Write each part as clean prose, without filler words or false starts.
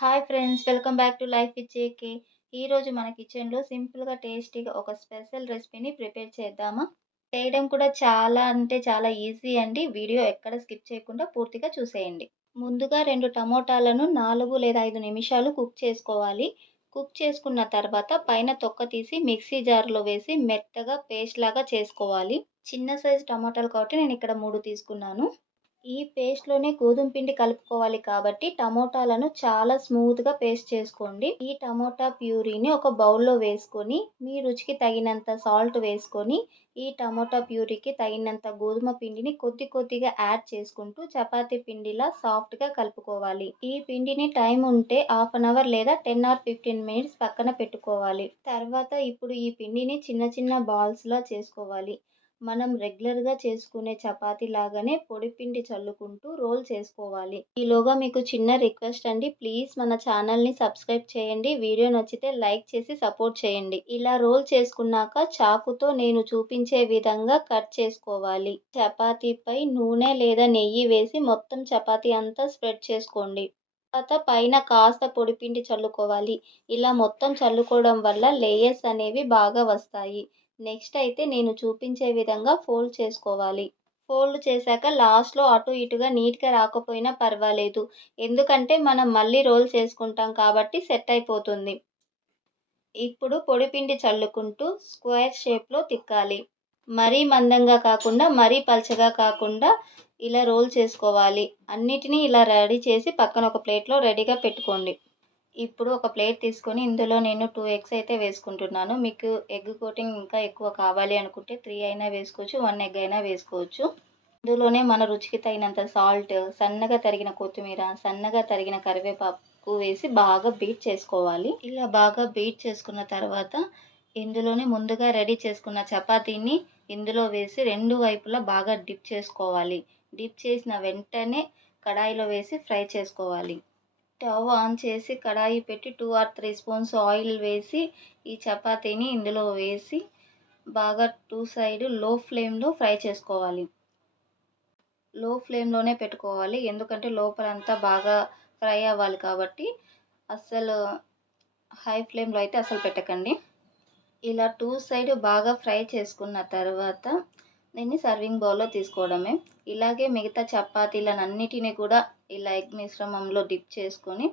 Hi friends, welcome back to life with JK. ఈరోజు మన కిచెన్లో సింపుల్గా టేస్టీగా ఒక స్పెషల్ రెసిపీని ప్రిపేర్ చేద్దామా. చేయడం కూడా చాలా అంటే చాలా ఈజీ అండి. వీడియో ఎక్కడ స్కిప్ చేయకుండా పూర్తిగా చూసేయండి. ముందుగా 2 టమోటాలను 4 లేదా 5 నిమిషాలు కుక్ చేసుకోవాలి. కుక్ చేసుకున్న తర్వాత పైన తొక్క తీసి మిక్సీ జార్లో వేసి మెత్తగా పేస్ట్ లాగా చేసుకోవాలి. చిన్న సైజు టమాటాలు కాబట్టి నేను ఇక్కడ 3 తీసుకున్నాను. ఈ పేస్ట్‌లోనే గోధుమ పిండి కలుపుకోవాలి కాబట్టి టమోటాలను చాలా స్మూత్‌గా పేస్ట్ చేసుకోండి. ఈ టమోటా ప్యూరీని ఒక బౌల్‌లో వేసుకొని, మీ రుచికి తగినంత సాల్ట్ వేసుకొని, ఈ టమోటా ప్యూరీకి తగినంత గోధుమ పిండిని కొద్ది కొద్దిగా యాడ్ చేసుకుంటూ చపాతీ పిండిలా సాఫ్ట్‌గా కలుపుకోవాలి. ఈ పిండిని టైం ఉంటే హాఫ్ అన్ అవర్ లేదా 10 ఆర్ 15 మినిట్స్ పక్కన పెట్టుకోవాలి. తర్వాత ఇప్పుడు ఈ పిండిని చిన్న చిన్న బాల్స్‌లా చేసుకోవాలి. మనం రెగ్యులర్‌గా చేసుకునే చపాతీ లాగానే పొడిపిండి చల్లుకుంటూ రోల్ చేసుకోవాలి. ఈలోగా మీకు చిన్న రిక్వెస్ట్ అండి. ప్లీజ్ మన ఛానల్‌ని సబ్స్క్రైబ్ చేయండి. వీడియో నచ్చితే లైక్ చేసి సపోర్ట్ చేయండి. ఇలా రోల్ చేసుకున్నాక చాకుతో నేను చూపించే విధంగా కట్ చేసుకోవాలి. చపాతీపై నూనె లేదా నెయ్యి వేసి మొత్తం చపాతీ అంతా స్ప్రెడ్ చేసుకోండి. తర్వాత పైన కాస్త పొడిపిండి చల్లుకోవాలి. ఇలా మొత్తం చల్లుకోవడం వల్ల లేయర్స్ అనేవి బాగా వస్తాయి. నెక్స్ట్ అయితే నేను చూపించే విధంగా ఫోల్డ్ చేసుకోవాలి. ఫోల్డ్ చేశాక లాస్ట్‌లో అటు ఇటుగా నీట్‌గా రాకపోయినా పర్వాలేదు. ఎందుకంటే మనం మళ్ళీ రోల్ చేసుకుంటాం కాబట్టి సెట్ అయిపోతుంది. ఇప్పుడు పొడిపిండి చల్లుకుంటూ స్క్వేర్ షేప్‌లో తిక్కాలి. మరీ మందంగా కాకుండా, మరీ పల్చగా కాకుండా ఇలా రోల్ చేసుకోవాలి. అన్నిటిని ఇలా రెడీ చేసి పక్కన ఒక ప్లేట్‌లో రెడీగా పెట్టుకోండి. ఇప్పుడు ఒక ప్లేట్ తీసుకొని ఇందులో నేను 2 ఎగ్స్ అయితే వేసుకుంటున్నాను. మీకు ఎగ్ కోటింగ్ ఇంకా ఎక్కువ కావాలి అనుకుంటే 3 అయినా వేసుకోవచ్చు. 1 ఎగ్ అయినా వేసుకోవచ్చు. ఇందులోనే మన రుచికి తగినంత సాల్ట్, సన్నగా తరిగిన కొత్తిమీర, సన్నగా తరిగిన కరివేపాకు వేసి బాగా బీట్ చేసుకోవాలి. ఇలా బాగా బీట్ చేసుకున్న తర్వాత ఇందులోనే ముందుగా రెడీ చేసుకున్న చపాతీని ఇందులో వేసి 2 వైపులా బాగా డిప్ చేసుకోవాలి. డిప్ చేసిన వెంటనే కడాయిలో వేసి ఫ్రై చేసుకోవాలి. స్టవ్ ఆన్ చేసి కడాయి పెట్టి 2 ఆర్ 3 స్పూన్స్ ఆయిల్ వేసి ఈ చపాతీని ఇందులో వేసి బాగా 2 సైడ్ లో ఫ్లేమ్‌లో ఫ్రై చేసుకోవాలి. లో ఫ్లేమ్‌లోనే పెట్టుకోవాలి. ఎందుకంటే లోపలంతా బాగా ఫ్రై అవ్వాలి కాబట్టి అస్సలు హై ఫ్లేమ్‌లో అయితే అస్సలు పెట్టకండి. ఇలా 2 సైడ్ బాగా ఫ్రై చేసుకున్న తర్వాత దీన్ని సర్వింగ్ బౌల్‌లో తీసుకోవడమే. ఇలాగే మిగతా చపాతీలనన్నిటిని కూడా ఇలా ఎగ్ మిశ్రమంలో డిప్ చేసుకొని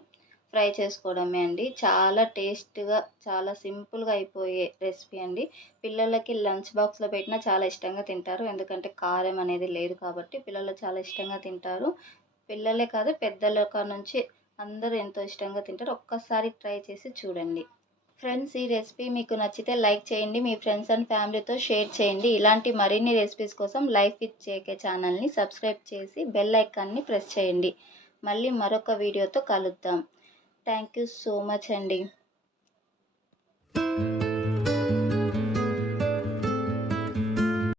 ఫ్రై చేసుకోవడమే అండి. చాలా టేస్ట్‌గా, చాలా సింపుల్‌గా అయిపోయే రెసిపీ అండి. పిల్లలకి లంచ్ బాక్స్‌లో పెట్టినా చాలా ఇష్టంగా తింటారు. ఎందుకంటే కారం అనేది లేదు కాబట్టి పిల్లలు చాలా ఇష్టంగా తింటారు. పిల్లలే కాదు పెద్దల కాడ్నుంచి అందరూ ఎంతో ఇష్టంగా తింటారు. ఒక్కసారి ట్రై చేసి చూడండి. ఫ్రెండ్స్, ఈ రెసిపీ మీకు నచ్చితే లైక్ చేయండి. మీ ఫ్రెండ్స్ అండ్ ఫ్యామిలీతో షేర్ చేయండి. ఇలాంటి మరిన్ని రెసిపీస్ కోసం లైఫ్ విత్ జేకే ఛానల్‌ని సబ్స్క్రైబ్ చేసి బెల్ ఐకాన్‌ని ప్రెస్ చేయండి. మళ్ళీ మరొక వీడియోతో కలుద్దాం. థ్యాంక్ యూ సో మచ్ అండి.